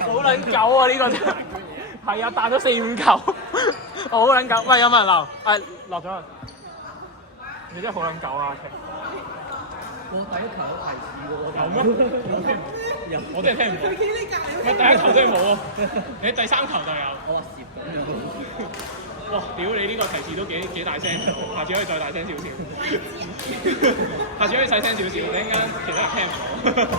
好撚狗啊！呢個真係係啊，彈咗4-5球，好撚狗。喂，有冇人留？落咗。你真係好撚狗啊！我第一球提示喎，有咩？我真係聽唔到。咪第一球真係冇啊！你第3球就有。我話攝咁樣。哇！屌你呢個提示都幾大聲，下次可以再大聲少少。下次可以細聲少少，你陣間其他人聽唔到。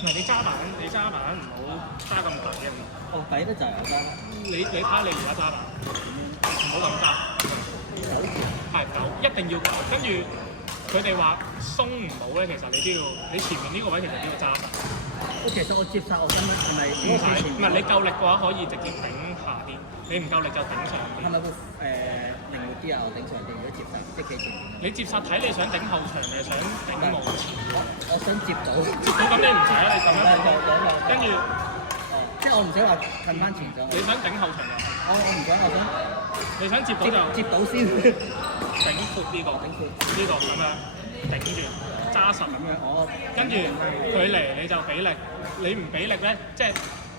唔係你揸板唔好揸咁大嘅。哦，第一咧就係我揸。你睇下你而家揸板，唔好咁揸。係9，一定要9。跟住佢哋話鬆唔到咧，其實你都要，你前面呢個位其實都要揸板。其實我接殺我咁樣係咪？唔係你夠力嘅話，可以直接頂下啲；你唔夠力就頂上啲。係咪會靈活啲啊？我頂上啲，如果接殺即係企前面。你接殺睇你想頂後場定係想頂無前？我想接到。接到咁你唔使啦，你咁樣跟住，即係我唔使話近翻前上。你想頂後場就我唔想，我想你想接到就接到先。頂闊呢個，呢個咁樣頂住揸實咁樣。跟住佢嚟你就俾力，你唔俾力咧，即係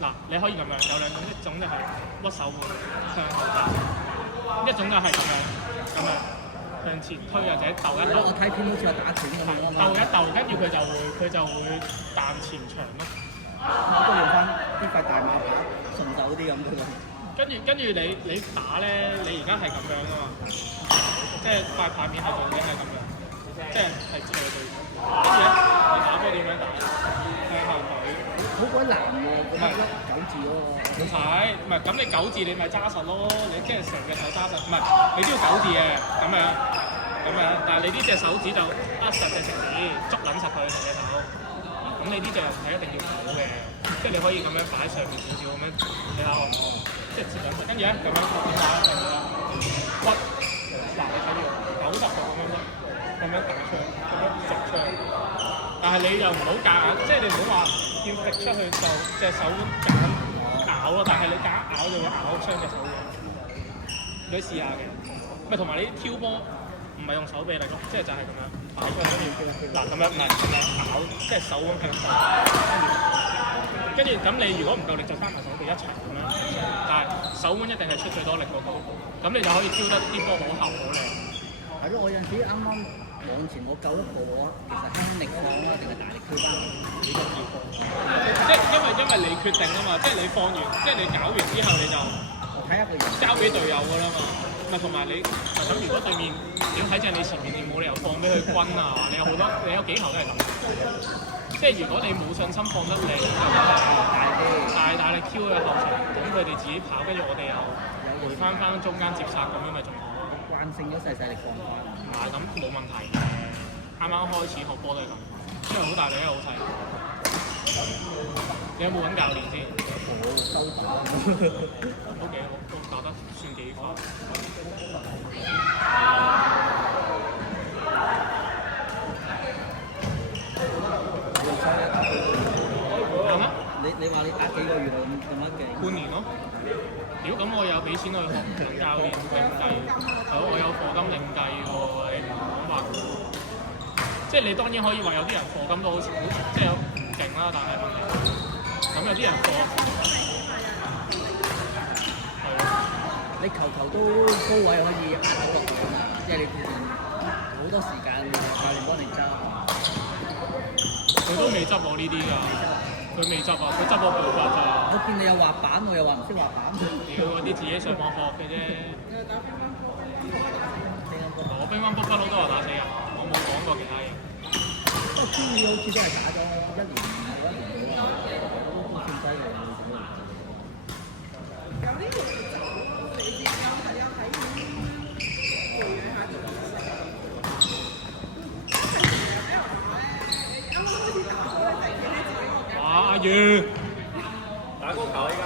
嗱，你可以咁樣有兩種，一種就係屈手腕向後打，一種就係咁樣向前推或者鬥一鬥。我睇片好似係打拳咁樣啊嘛。鬥一鬥，跟住佢就會彈前場咯。都用翻啲塊大馬把順手啲咁嘅喎。跟住你打咧，你而家係咁樣啊嘛，即係塊面係度已經係咁樣，即係斜對。跟住咧，你打波點樣打？向後腿。好鬼難喎，唔係9字嗰個。唔使，唔係咁你9字你咪揸實咯，你即係成隻手揸實，唔係你都要9字嘅咁樣，但係你呢隻手指就握實隻食指，捉撚實佢成隻手。咁你呢隻又唔係一定要好嘅，即係你可以咁樣擺上面少少咁樣，你睇下我，即係接緊實，跟住咧咁樣點打咧？屈，嗱你睇住90度咁樣打出，咁樣直出，但係你又唔好夾硬，即係你唔好話要直出去就隻手夾硬咬咯，但係你夾硬咬就會咬傷隻手嘅，你可以試下嘅。咪同埋你挑波唔係用手臂力咯，即係就係咁樣。嗱咁樣唔係咬，即係手咁向上，跟住咁你如果唔夠力就翻埋手臂一齊咁樣，但係手腕一定係出最多力嗰個，咁你就可以挑得啲波好厚好靚。係咯，我有陣時啱啱往前我救一步，我其實輕力放啦，定係大力推翻幾個結果？即係因為你決定啊嘛，即係你放完，即係你搞完之後你就睇一個人交俾隊友㗎啦嘛。咪同埋你，咁如果對面點睇正你前面，你冇理由放俾佢轟啊！你有好多，你有幾球都係咁。即係如果你冇信心放得你，大力挑佢後場，等佢哋自己跑，跟住我哋又回翻中間接殺咁樣咪仲好。慣性咗細力放翻。咁冇問題嘅。啱啱開始學波都係咁，因為好大力，因為好細。你有冇揾教練先？我收打。都幾好，都打得算幾快。有咩？你話你打幾個月啦？咁乜嘅？半年咯。屌，咁我有俾錢去學緊教練另計，我有課金另計喎，你唔好話。即係你當然可以話有啲人課金都好似即係唔勁啦，但係問題咁有啲人課係咯。你球都高位可以壓到落去，即係你好多時間教練幫你揸。佢都未執我呢啲㗎，佢未執啊，佢執我步伐咋。我見你有滑板，我又話唔識滑板。屌，嗰啲自己上網學嘅啫。我乒乓波不嬲都話打死人，我冇講過其他嘢。不過天宇好似都係打咗1年到啊，都算犀利。有呢條阿月打高球依家。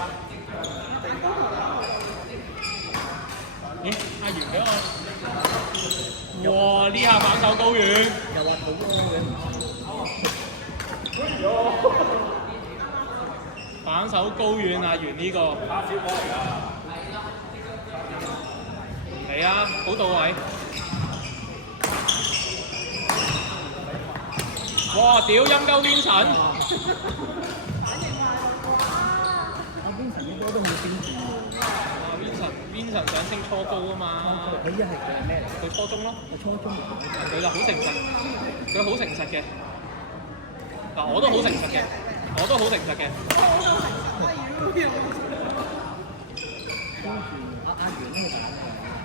咦？阿月俾我，哇！呢下反手高遠，又話肚屙嘅，反反手高遠啊，完呢個打小波嚟㗎。嚟啊，好到位！哇！屌陰鳩 Vincent，阿 Vincent 啲歌都冇升轉喎。哇 Vincent 想升初高啊嘛，佢依家係咩嚟？佢初中咯，佢初中嚟嘅。佢就好誠實，佢好誠實嘅。嗱，我都好誠實嘅，我都好誠實嘅。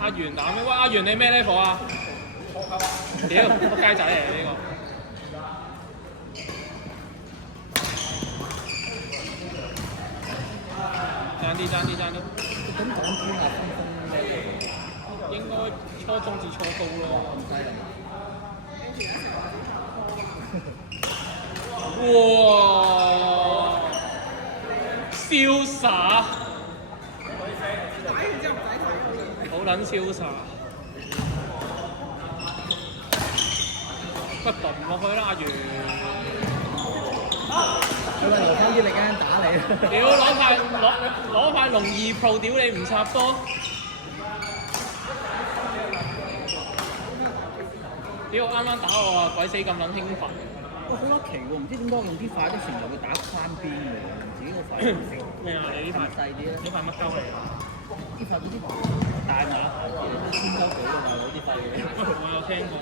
阿元打咩？喂，阿元你咩 level 啊？屌，仆街仔嚟呢個！爭啲。咁講邊啊？應該初中至初高咯。哇！瀟灑，好撚瀟灑。喂，揼落去啦，阿元！佢話留翻啲力間打你。屌，攞塊龍二 Pro， 屌你唔插波！屌，啱啱打我啊，鬼死咁撚興奮！哇，好多奇喎，唔知點解用啲快的成日會打翻邊嘅喎，自己個快的咩啊？你呢塊細啲咧？呢塊乜鳩嚟㗎？呢塊嗰啲大碼牌嘅，都千鳩幾嘅大佬啲快嘅。我有聽過。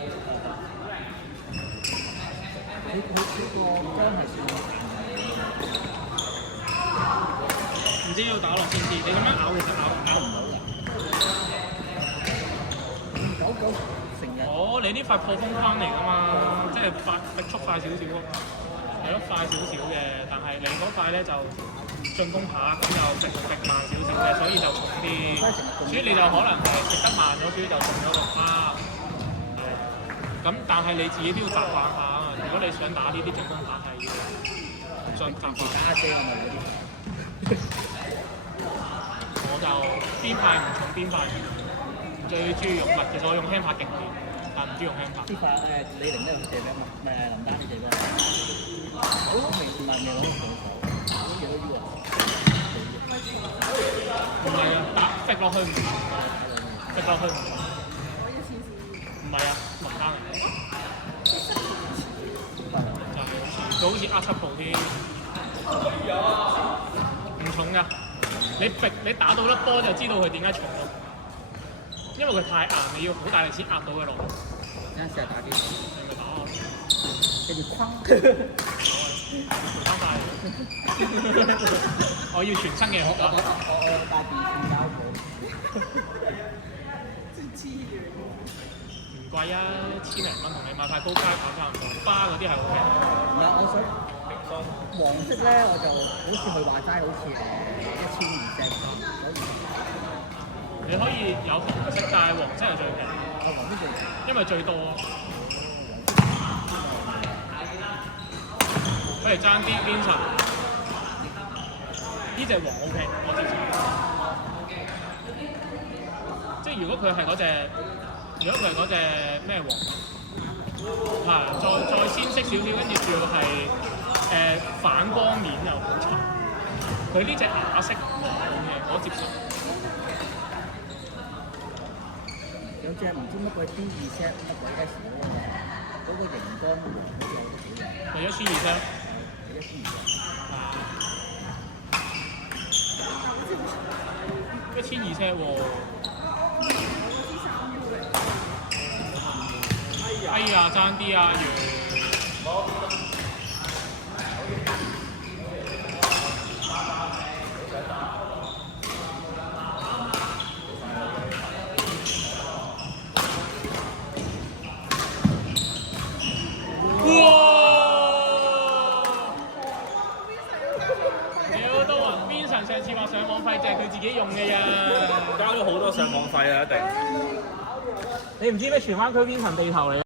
佢個光係算唔知要打落先知，你咁樣咬其實咬唔到㗎。99成日。哦，你呢塊破風翻嚟㗎嘛，即係力速快少少喎，係咯，快少少嘅，但係你嗰塊咧就進攻牌咁就力慢少少嘅，所以就重啲，所以你就可能係食得慢咗，所以就中咗個花。咁但係你自己都要習慣下，如果你想打呢啲進攻牌係要習慣。打姐係咪嗰啲？我就邊塊唔重邊塊唔重，最中意用物，其實我用輕拍勁啲，但唔中意用輕拍。呢塊李寧都有借俾我，唔係林丹啲借俾我。好未唔係未攞到手，攞幾多 U 啊？唔係啊，打揈落去唔同，揈落去唔同。唔係啊，林丹嚟嘅。就好似 R7 Pro 添，唔重㗎。你打到粒波就知道佢點解重咯，因為佢太硬，你要好大力先壓到佢落。等陣試下打機，你咪打我，跟住框。翻晒。我要全新嘅學啦。我帶電線膠盤。唔貴啊，1000零蚊同你買塊高階跑差唔多，巴嗰啲係好平。唔係，我想黃色咧，我就好似佢話齋，好似1200隻，所以你可以有紅色，但係黃色係最平，我黃色最平。因為最多。不如爭啲 Vincent，呢隻黃 OK，我支持。即係如果佢係嗰隻，如果佢係嗰隻咩黃，係再鮮色少少，跟住仲要係反光面又好長。佢呢隻啞色黃嘅，我接受。有隻唔知乜鬼 D2 set 乜鬼 S 嗰個熒光黃為咗舒二聲。1200車喎！哎呀，爭啲啊，上次話上網費就係佢自己用嘅呀，交咗好多上網費啊，一定。你唔知咩荃灣區邊層地頭嚟？